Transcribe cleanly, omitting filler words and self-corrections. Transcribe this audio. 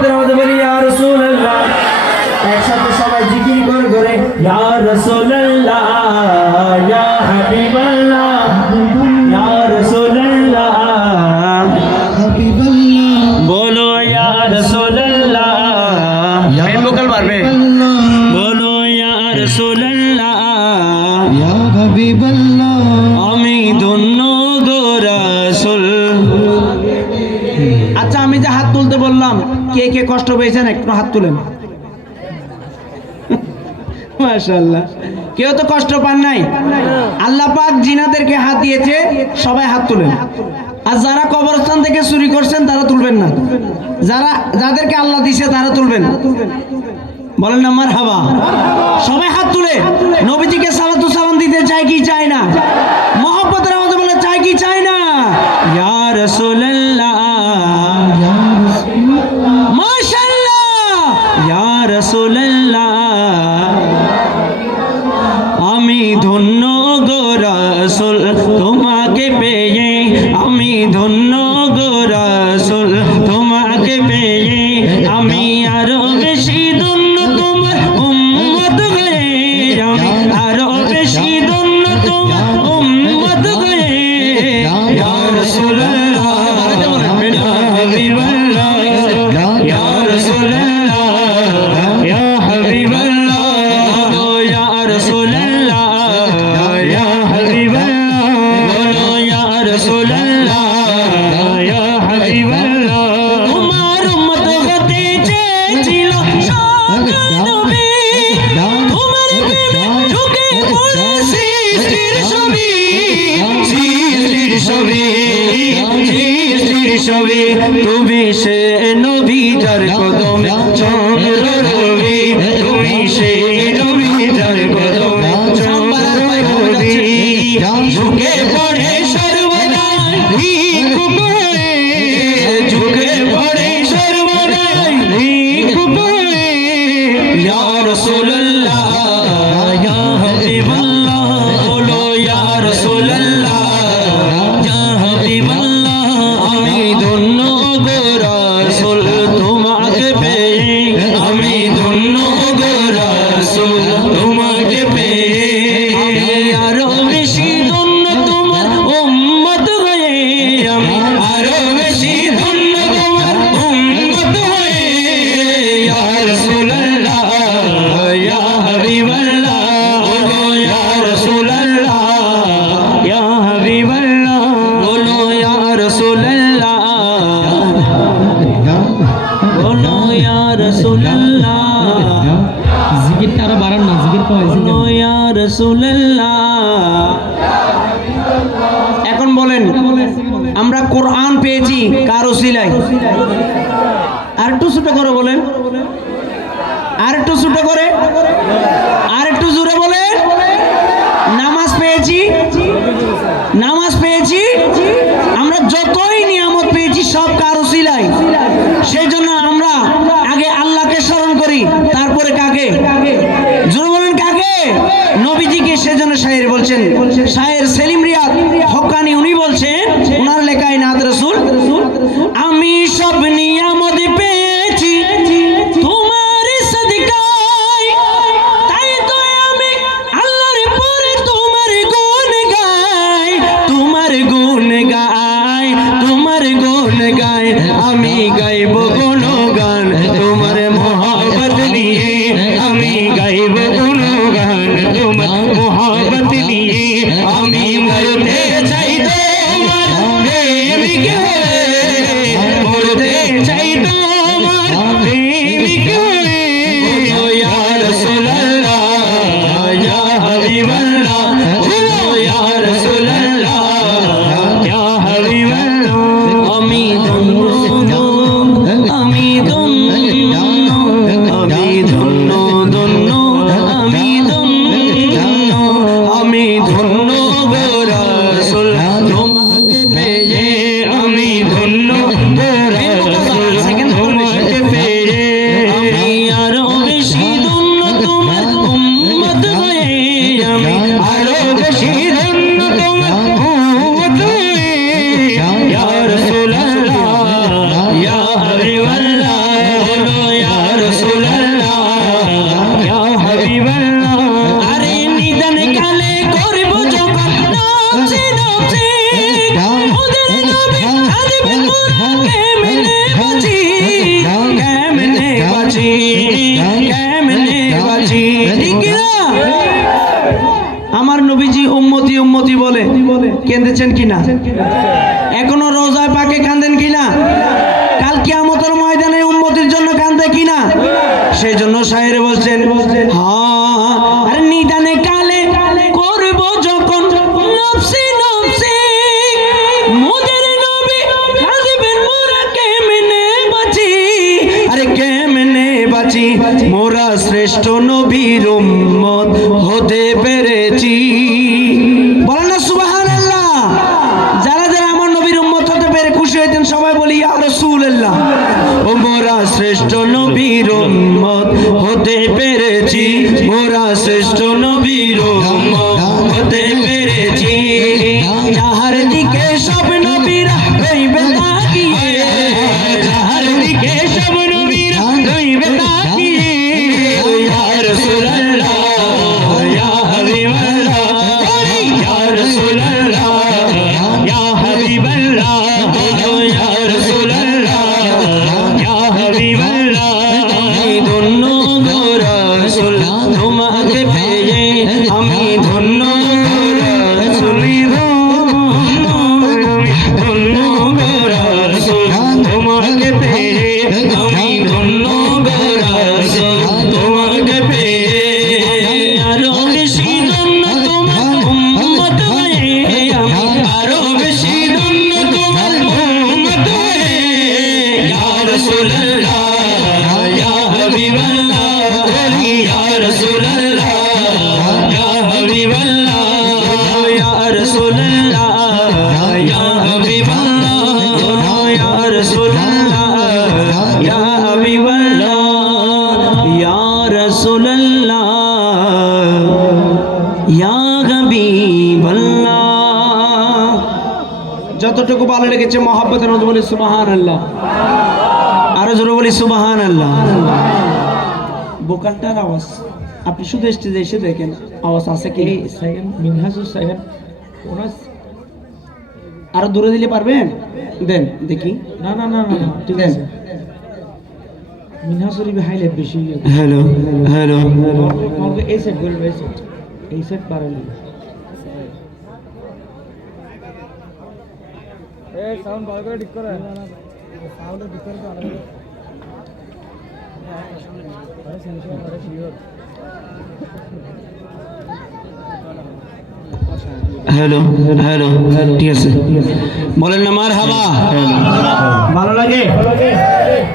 মহব্বতের মধ্যে বলি ইয়া রাসূলুল্লাহ। একসাথে সবাই জিকির করে ইয়া রাসূলুল্লাহ ইয়া হাবিবাল্লাহ ইয়া রাসূলুল্লাহ বলো ইয়া রাসূলুল্লাহ। মেন ভোকাল পারবে, বলো ইয়া রাসূলুল্লাহ ইয়া হাবিবাল্লাহ। আমি ধন্য গো রাসূল। আচ্ছা, আমি যে হাত তুলতে বললাম, কে কে কষ্ট পেয়েছেন একটু হাত তুলেন। মাশাআল্লাহ, কেউ তো কষ্ট পান নাই। আল্লাহ পাক জিনাদেরকে হাত দিয়েছে, সবাই হাত তুলেন। আর যারা কবরস্থান থেকে চুরি করছেন তারা তুলবেন না, যাদেরকে আল্লাহ দিয়েছে তারা তুলবেন। বলেন না মারহাবা। সবাই হাত তুলে নবীজিকে সালাতু সালাম দিতে চাই কি চাই না? মহব্বতের আওয়াজে বলে চাই কি চাই না? ইয়া রাসূলুল্লাহ মাশাআল্লাহ ইয়া রাসূলুল্লাহ। আমি ধন্য গো রাসূল তোমাকে পেয়ে, আমি ধন্য গো রাসূল তোমাকে পেয়ে। আমি আরো বেশি ধন্য তোমার উম্মত হয়ে, আমি আরো বেশি ধন্য তোমার উম্মত হয়ে। ইয়া রাসূলুল্লাহ ইয়া হাবিবাল্লাহ ইয়া রাসূলুল্লাহ ইয়া হাবিবাল্লাহ ইয়া রাসূলুল্লাহ ইয়া হাবিবাল্লাহ বলো ইয়া রাসূলুল্লাহ ইয়া হাবিবাল্লাহ। তোমার উম্মত হতে চেয়েছিল সকল নবী, তোমার প্রেমে ঝুঁকে পড়ে সৃষ্টির ছবি, সৃষ্টির ছবি, সৃষ্টির ছবি। তুমি সে নবী যার কদমে চন্দ্র রবি, তুমি সে নবী যার কদমে চন্দ্র রবি। ঝুঁকে পড়ে সর্বদাই ভিক্ষুক হয়ে, ঝুঁকে পড়ে সর্বদাই ভিক্ষুক হয়ে। ইয়া রাসূলুল্লাহ ইয়া হাবিবাল্লাহ বলো ইয়া রাসূলুল্লাহ ইয়া হাবিবাল্লাহ। আমি ধন্য গো রাসূল তোমাকে পেয়ে, আমি ধন্য গো রাসূল তোমাকে পেয়ে। আরো বেশি ধন্য তোমার উম্মত হয়ে, আমি আরো বেশি ধন্য তোমার উম্মত হয়ে। ইয়া রাসূলুল্লাহ ইয়া হাবিবাল্লাহ বলো ইয়া রাসূলুল্লাহ ইয়া হাবিবাল্লাহ বলো ইয়া রাসূলুল্লাহ বলো ইয়া রাসূলুল্লাহ। জিকিরটা আরো বাড়ান না, জিকির পাওয়া যায় বলো ইয়া রাসূলুল্লাহ। এখন বলেন, আমরা কোরআন পেয়েছি কার ওসিলায়? আর একটু ছোট করে বলেন, আর একটু ছোট করে, আর একটু জোরে বলে। নামাজ পেয়েছি, নামাজ পেয়েছি, আমরা যতই নিয়ামত পেয়েছি সব কার ওসিলায়। সেই জন্য আমরা আগে আল্লাহকে স্মরণ করি, তারপরে কাকে? জোরে বলেন কাকে? নবীজিকে। সেজন্য শায়ের বলছেন, শায়ের সেলিম রিয়াদ হক্কানি, উনি বলছেন, ওনার লেখায় নাত রাসূল, আমি সব নিয়ামত পেয়েছি তোমার সাদকায়, তাই তো আমি আল্লাহর পরে তোমার গুণ গাই, তোমার গুণ গাই, তোমার গুণ গাই। আমি গাইব গুণগান তোমার মহব্বত নিয়ে, আমি গাইব গুণগান তোমার মহব্বত নিয়ে। বাঁচি কেমনে বাঁচি ঠিক না আমার নবীজি উম্মতি উম্মতি বলে কেঁদেছেন কিনা এখনো রোজায় পাকে কাঁদেন কিনা কাল কিয়ামতের ময়দানে উম্মতির জন্য কাঁদে কিনা সেই জন্য শায়ের বলছেন হ্যাঁ আর নিদানে কালে করব যখন নফসি নফসি মোদের নবী কাঁদবেন মোরা কেমনে বাঁচি আরে কেমনে বাঁচি মোরা শ্রেষ্ঠ নবীর উম্মত হতে পেরেছি বলেন না সুবহানাল্লাহ যারা যারা আমার নবীর উম্মত হতে পেরে খুশি হয়েছেন সবাই বলি ইয়া রাসূলুল্লাহ ও মোরা শ্রেষ্ঠ নবীর উম্মত হতে পেরেছি মোরা শ্রেষ্ঠ নবীর উম্মত হতে পেরেছি যাহার দিকে সব নবীরা রইবে তাকিয়ে যাহার দিকে সব নবীরা রইবে তাকিয়ে ইয়া রাসূলুল্লাহ ইয়া হাবিবাল্লাহ ইয়া রাসূলুল্লাহ ইয়া হাবিবাল্লাহ ইয়া রাসূলুল্লাহ ইয়া হাবিবাল্লাহ ধন্য গো রাসূল তোমাকে পেয়ে আমি ধন্য গো রাসূল ধন্য গো রাসূল তোমাকে পেয়ে আমি ধন্য গো রাসূল তোমাকে পেয়ে আরো বেশি ধন্য তোমার উম্মত হয়ে আমি আরো বেশি ধন্য তোমার উম্মত হয়ে ইয়া রাসূলুল্লাহ ইয়া হাবিবাল্লাহ ইয়া রাসূলুল্লাহ ইয়া হাবিবাল্লাহ ইয়া রাসূলুল্লাহ ইয়া হাবিবাল্লাহ ইয়া রাসূলুল্লাহ ইয়া হাবিবাল্লাহ ইয়া রাসূলুল্লাহ ইয়া হাবিবাল্লাহ যতটুকু ভালো লেগেছে মহব্বতের মধ্যে বলি সুবহানাল্লাহ আরো জোরে বলি সুবহানাল্লাহ বোকালটার আওয়াজ আপনি শুধু স্টেজে এসে দেখেন আওয়াজ আছে কি সেকেন্ড মিনহাজুর সেকেন্ড আরো দূরে দিলে পারবেন দেন দেখি না না না না না, ঠিক দেন আছে মিনহাসুরি হাইলাইট বেশি হ্যালো হ্যালো আমাকে এই সেট বলবে এই সেট পারেন এই সাউন্ড ভালো করে ঠিক করে সাউন্ড ঠিক করে আলাদা আরে সেন্সর আরে শিওর হ্যালো হ্যালো ঠিক আছে বলেন না মারহাবা ভালো লাগে